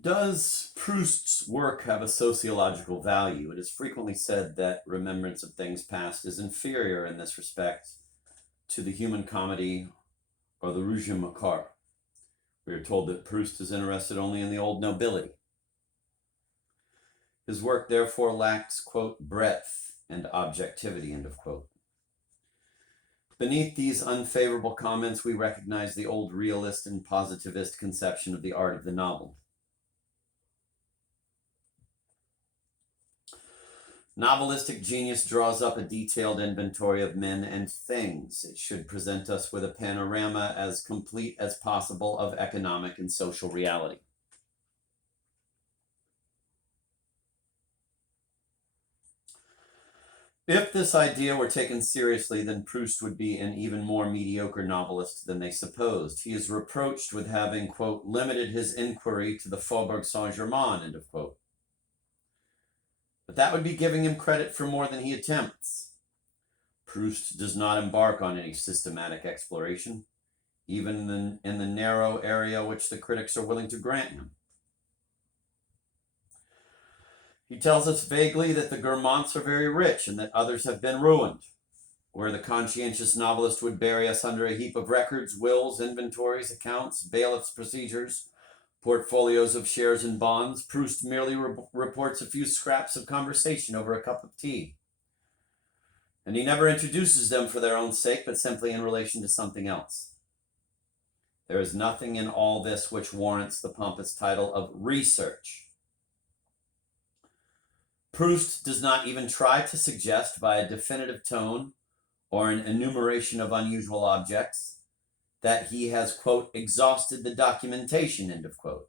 Does Proust's work have a sociological value? It is frequently said that remembrance of things past is inferior in this respect to the human comedy or the Rouge et Macquart. We are told that Proust is interested only in the old nobility. His work therefore lacks, quote, breadth and objectivity, end of quote. Beneath these unfavorable comments, we recognize the old realist and positivist conception of the art of the novel. Novelistic genius draws up a detailed inventory of men and things. It should present us with a panorama as complete as possible of economic and social reality. If this idea were taken seriously, then Proust would be an even more mediocre novelist than they supposed. He is reproached with having, quote, limited his inquiry to the Faubourg Saint-Germain, end of quote. But that would be giving him credit for more than he attempts. Proust does not embark on any systematic exploration, even in the narrow area which the critics are willing to grant him. He tells us vaguely that the Guermantes are very rich and that others have been ruined. Where the conscientious novelist would bury us under a heap of records, wills, inventories, accounts, bailiffs' procedures, portfolios of shares and bonds, Proust merely reports a few scraps of conversation over a cup of tea. And he never introduces them for their own sake, but simply in relation to something else. There is nothing in all this which warrants the pompous title of research. Proust does not even try to suggest by a definitive tone or an enumeration of unusual objects that he has, quote, exhausted the documentation, end of quote.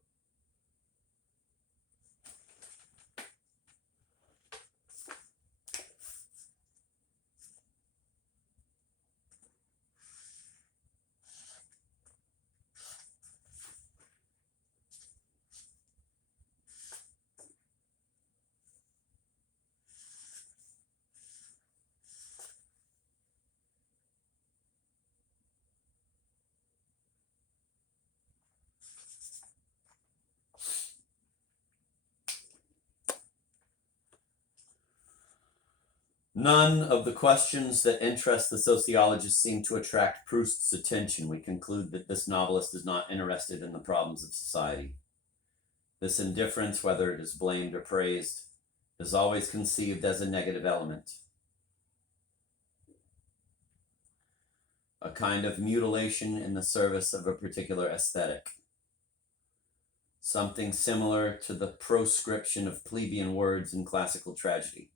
None of the questions that interest the sociologist seem to attract Proust's attention. We conclude that this novelist is not interested in the problems of society. This indifference, whether it is blamed or praised, is always conceived as a negative element. A kind of mutilation in the service of a particular aesthetic. Something similar to the proscription of plebeian words in classical tragedy.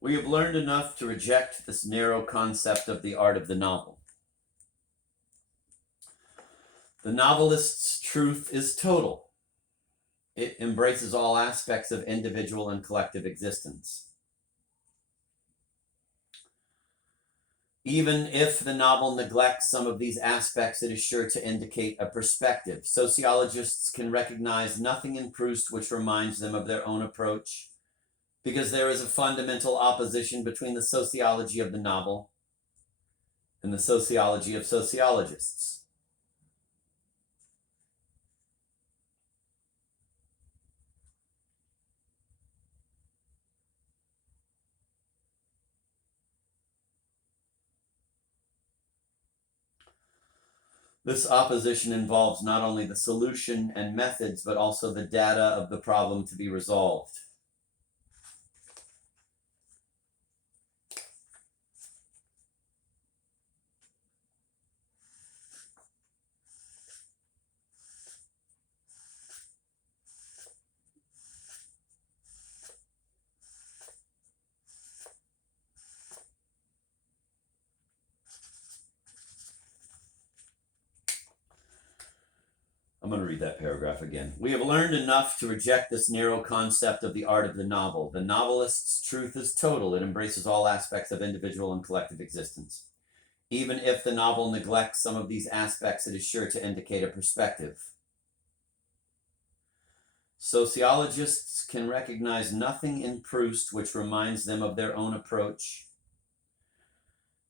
We have learned enough to reject this narrow concept of the art of the novel. The novelist's truth is total. It embraces all aspects of individual and collective existence. Even if the novel neglects some of these aspects, it is sure to indicate a perspective. Sociologists can recognize nothing in Proust which reminds them of their own approach, because there is a fundamental opposition between the sociology of the novel and the sociology of sociologists. This opposition involves not only the solution and methods, but also the data of the problem to be resolved. A going to read that paragraph again. We have learned enough to reject this narrow concept of the art of the novel. The novelist's truth is total. It embraces all aspects of individual and collective existence. Even if the novel neglects some of these aspects, it is sure to indicate a perspective. Sociologists can recognize nothing in Proust which reminds them of their own approach,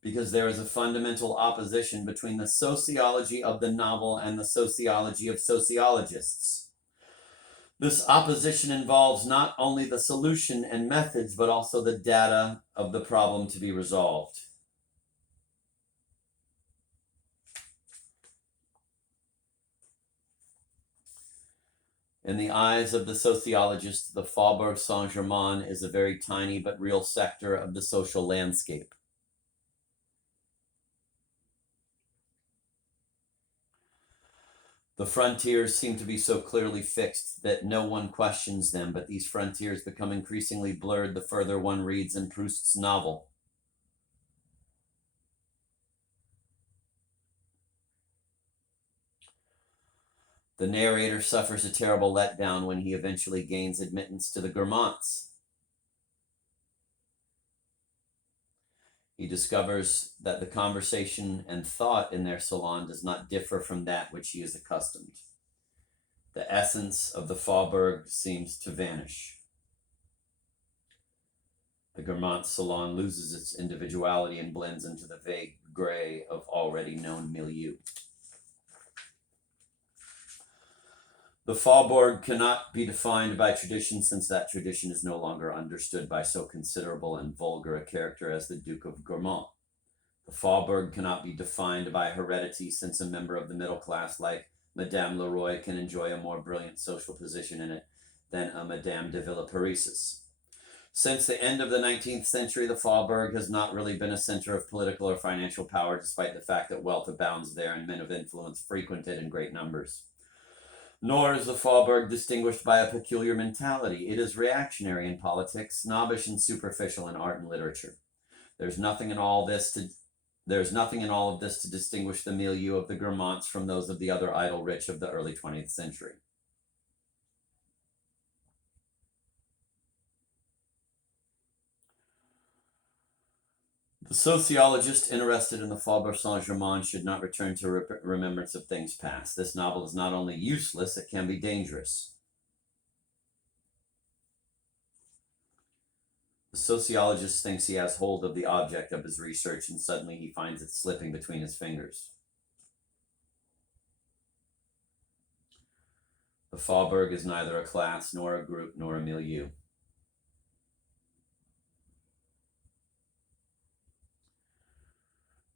because there is a fundamental opposition between the sociology of the novel and the sociology of sociologists. This opposition involves not only the solution and methods, but also the data of the problem to be resolved. In the eyes of the sociologist, the Faubourg Saint-Germain is a very tiny but real sector of the social landscape. The frontiers seem to be so clearly fixed that no one questions them, but these frontiers become increasingly blurred the further one reads in Proust's novel. The narrator suffers a terrible letdown when he eventually gains admittance to the Guermantes. He discovers that the conversation and thought in their salon does not differ from that which he is accustomed. The essence of the Faubourg seems to vanish. The Guermantes salon loses its individuality and blends into the vague gray of already known milieu. The Faubourg cannot be defined by tradition, since that tradition is no longer understood by so considerable and vulgar a character as the Duke of Guermantes. The Faubourg cannot be defined by heredity, since a member of the middle class like Madame Leroy can enjoy a more brilliant social position in it than a Madame de Villeparis's. Since the end of the 19th century, the Faubourg has not really been a center of political or financial power, despite the fact that wealth abounds there and men of influence frequent it in great numbers. Nor is the Faubourg distinguished by a peculiar mentality. It is reactionary in politics, snobbish and superficial in art and literature. There's nothing in all of this to distinguish the milieu of the Guermantes from those of the other idle rich of the early 20th century. The sociologist interested in the Faubourg Saint-Germain should not return to remembrance of things past. This novel is not only useless, it can be dangerous. The sociologist thinks he has hold of the object of his research, and suddenly he finds it slipping between his fingers. The Faubourg is neither a class, nor a group, nor a milieu.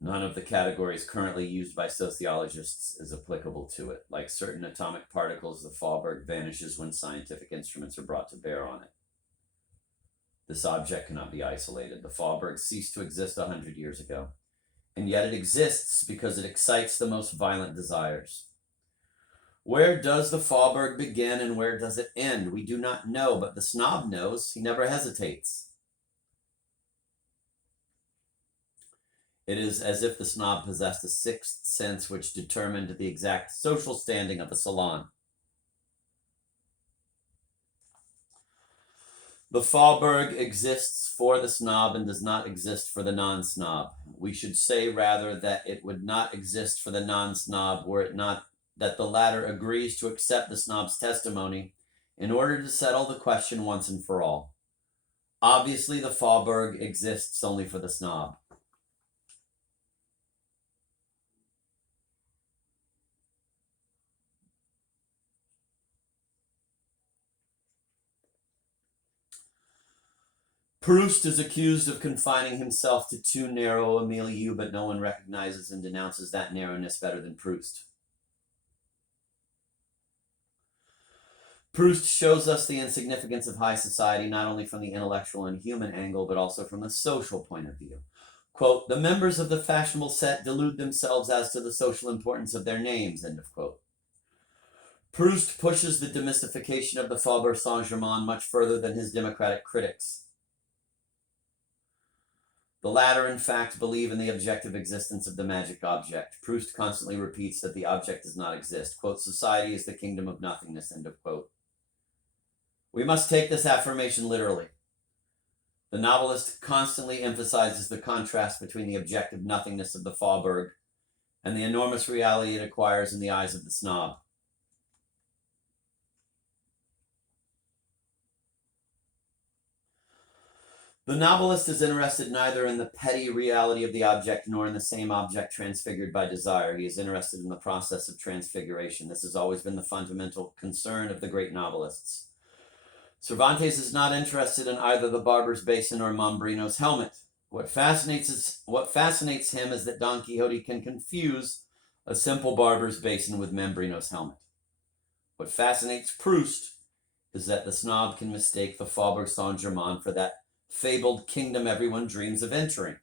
None of the categories currently used by sociologists is applicable to it. Like certain atomic particles, the Faubourg vanishes when scientific instruments are brought to bear on it. This object cannot be isolated. The Faubourg ceased to exist 100 years ago, and yet it exists because it excites the most violent desires. Where does the Faubourg begin and where does it end? We do not know, but the snob knows. He never hesitates. It is as if the snob possessed a sixth sense which determined the exact social standing of a salon. The Faubourg exists for the snob and does not exist for the non-snob. We should say rather that it would not exist for the non-snob were it not that the latter agrees to accept the snob's testimony in order to settle the question once and for all. Obviously, the Faubourg exists only for the snob. Proust is accused of confining himself to too narrow a milieu, but no one recognizes and denounces that narrowness better than Proust. Proust shows us the insignificance of high society, not only from the intellectual and human angle, but also from the social point of view. Quote, the members of the fashionable set delude themselves as to the social importance of their names, end of quote. Proust pushes the demystification of the Faubourg Saint-Germain much further than his democratic critics. The latter, in fact, believe in the objective existence of the magic object. Proust constantly repeats that the object does not exist. Quote, society is the kingdom of nothingness, end of quote. We must take this affirmation literally. The novelist constantly emphasizes the contrast between the objective nothingness of the Faubourg and the enormous reality it acquires in the eyes of the snob. The novelist is interested neither in the petty reality of the object nor in the same object transfigured by desire. He is interested in the process of transfiguration. This has always been the fundamental concern of the great novelists. Cervantes is not interested in either the barber's basin or Mambrino's helmet. What fascinates him is that Don Quixote can confuse a simple barber's basin with Mambrino's helmet. What fascinates Proust is that the snob can mistake the Faubourg Saint-Germain for that fabled kingdom everyone dreams of entering.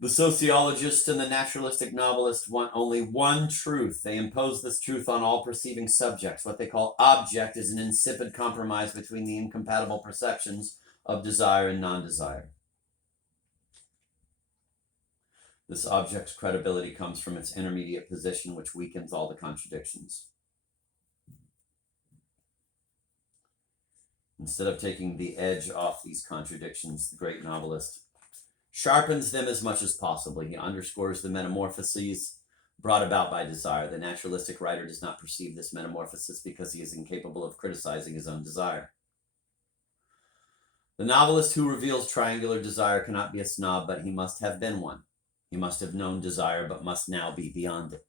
The sociologist and the naturalistic novelist want only one truth. They impose this truth on all perceiving subjects. What they call object is an insipid compromise between the incompatible perceptions of desire and non-desire. This object's credibility comes from its intermediate position, which weakens all the contradictions. Instead of taking the edge off these contradictions, the great novelist sharpens them as much as possible. He underscores the metamorphoses brought about by desire. The naturalistic writer does not perceive this metamorphosis because he is incapable of criticizing his own desire. The novelist who reveals triangular desire cannot be a snob, but he must have been one. He must have known desire, but must now be beyond it.